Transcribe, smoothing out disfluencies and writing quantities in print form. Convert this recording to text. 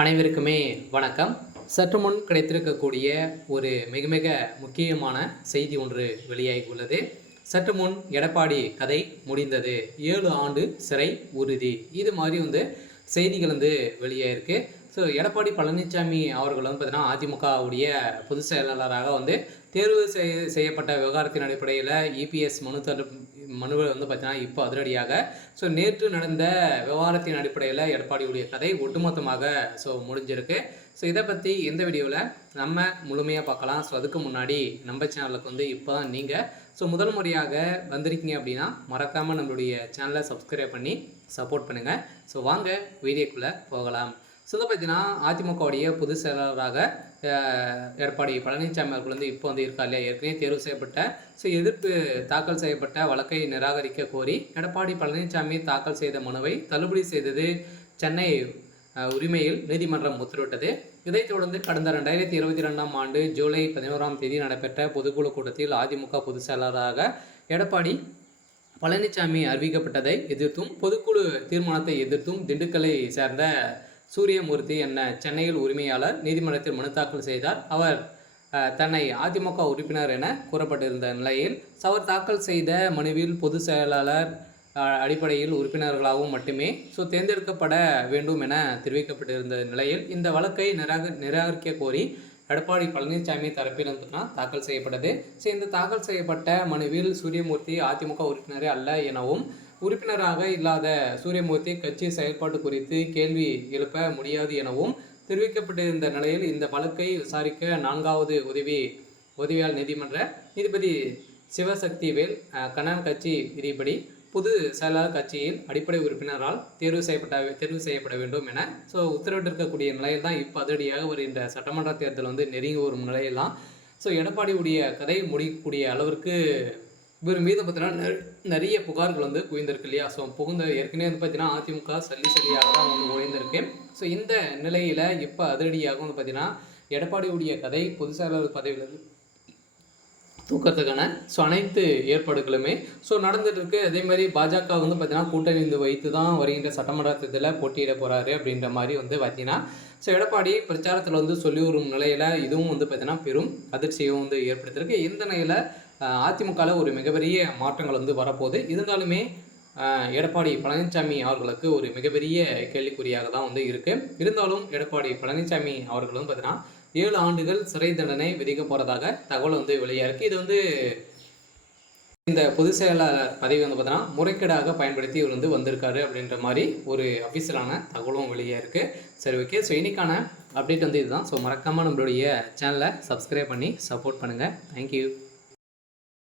அனைவருக்குமே வணக்கம். சற்று முன் கிடைத்திருக்கக்கூடிய ஒரு மிக மிக முக்கியமான செய்தி ஒன்று வெளியாகி உள்ளது. சற்று முன் எடப்பாடி கதை முடிந்தது, 7 ஆண்டு சிறை உறுதி, இது மாதிரி செய்திகள் வெளியாயிருக்கு. ஸோ எடப்பாடி பழனிசாமி அவர்கள் பார்த்தீங்கன்னா அதிமுகவுடைய பொதுச் செயலாளராக தேர்வு செய்யப்பட்ட விவகாரத்தின் அடிப்படையில் இபிஎஸ் மனுவை பார்த்தீங்கன்னா இப்போ அதிரடியாக நேற்று நடந்த விவகாரத்தின் அடிப்படையில் எடப்பாடியுடைய கதை ஒட்டுமொத்தமாக முடிஞ்சிருக்கு. இதை பற்றி இந்த வீடியோவில் நம்ம முழுமையாக பார்க்கலாம். அதுக்கு முன்னாடி நம்ம சேனலுக்கு இப்போ தான் நீங்கள் முதல் முறையாக வந்திருக்கீங்க அப்படின்னா மறக்காமல் நம்மளுடைய சேனலை சப்ஸ்கிரைப் பண்ணி சப்போர்ட் பண்ணுங்கள். வாங்க வீடியோக்குள்ளே போகலாம். பார்த்தீங்கன்னா அதிமுகவுடைய பொதுச் செயலாளராக எடப்பாடி பழனிசாமி அவர்கள் இப்போ இருக்கா இல்லையா, ஏற்கனவே தேர்வு செய்யப்பட்ட எதிர்ப்பு தாக்கல் செய்யப்பட்ட வழக்கை நிராகரிக்க கோரி எடப்பாடி பழனிசாமி தாக்கல் செய்த மனுவை தள்ளுபடி செய்தது சென்னை உரிமையில் நீதிமன்றம் உத்தரவிட்டது. இதைத் தொடர்ந்து கடந்த 2022ஆம் ஆண்டு ஜூலை 11ஆம் தேதி நடைபெற்ற பொதுக்குழு கூட்டத்தில் அதிமுக பொதுச் செயலாளராக எடப்பாடி பழனிசாமி அறிவிக்கப்பட்டதை எதிர்த்தும் பொதுக்குழு தீர்மானத்தை எதிர்த்தும் திண்டுக்கலை சேர்ந்த சூரியமூர்த்தி என்ற சென்னையில் உரிமையாளர் நீதிமன்றத்தில் மனு தாக்கல் செய்தார். அவர் தன்னை அதிமுக உறுப்பினர் என கூறப்பட்டிருந்த நிலையில் அவர் தாக்கல் செய்த மனுவில் பொதுச் செயலாளர் அடிப்படையில் உறுப்பினர்களாகவும் மட்டுமே தேர்ந்தெடுக்கப்பட வேண்டும் என தெரிவிக்கப்பட்டிருந்த நிலையில் இந்த வழக்கை நிராகரிக்க கோரி எடப்பாடி பழனிசாமி தரப்பில் தாக்கல் செய்யப்பட்டது. இந்த தாக்கல் செய்யப்பட்ட மனுவில் சூரியமூர்த்தி அதிமுக உறுப்பினரே அல்ல எனவும் உறுப்பினராக இல்லாத சூரியமூர்த்தி கட்சி செயல்பாடு குறித்து கேள்வி எழுப்ப முடியாது எனவும் தெரிவிக்கப்பட்டிருந்த நிலையில் இந்த வழக்கை விசாரிக்க 4வது உதவியாளர் நீதிமன்ற நீதிபதி சிவசக்திவேல் கண்ணன் கட்சி விதிப்படி பொது செயலாளர் கட்சியில் அடிப்படை உறுப்பினரால் தேர்வு செய்யப்பட வேண்டும் என உத்தரவிட்டிருக்கக்கூடிய நிலையில் தான் இப்போ அதிரடியாக வருகின்ற சட்டமன்ற தேர்தல் நெருங்கி வரும் நிலையெல்லாம் எடப்பாடியுடைய கதை முடிக்கக்கூடிய அளவிற்கு இவர் மீது பார்த்தீங்கன்னா நிறைய புகார்கள் குவிந்திருக்கு இல்லையா. புகுந்த ஏற்கனவே பார்த்தீங்கன்னா அதிமுக சல்லியாக தான் ஓய்ந்திருக்கு. இந்த நிலையில் இப்போ அதிரடியாக பார்த்தீங்கன்னா எடப்பாடியுடைய கதை பொதுச் செயலாளர் பதவியில் தூக்கிறதுக்கான அனைத்து ஏற்பாடுகளுமே நடந்துட்டு இருக்கு. அதே மாதிரி பாஜக பார்த்தீங்கன்னா கூட்டணி வைத்து தான் வருகின்ற சட்டமன்ற தேர்தலில் போட்டியிட போகிறாரு அப்படின்ற மாதிரி பார்த்தீங்கன்னா எடப்பாடி பிரச்சாரத்தில் சொல்லி வரும் நிலையில் இதுவும் பார்த்தீங்கன்னா பெரும் அதிர்ச்சியும் ஏற்படுத்தியிருக்கு. இந்த நிலையில் அதிமுகவில் ஒரு மிகப்பெரிய மாற்றங்கள் வரப்போகுது. இருந்தாலுமே எடப்பாடி பழனிசாமி அவர்களுக்கு ஒரு மிகப்பெரிய கேள்விக்குறியாக தான் இருக்குது. இருந்தாலும் எடப்பாடி பழனிசாமி அவர்களும் பார்த்தீங்கன்னா 7 ஆண்டுகள் சிறை தண்டனை விதிக்க போகிறதாக தகவல் வெளியாக இருக்குது. இது இந்த பொதுச் செயலாளர் பதவி பார்த்தீங்கன்னா முறைகேடாக பயன்படுத்தி இவர் வந்திருக்காரு அப்படின்ற மாதிரி ஒரு அஃபிஷியலான தகவலும் வெளியாக இருக்குது. சரி, ஓகே. இன்னைக்கான அப்டேட் இதுதான். மறக்காமல் நம்மளுடைய சேனலை சப்ஸ்கிரைப் பண்ணி சப்போர்ட் பண்ணுங்கள். தேங்க்யூ.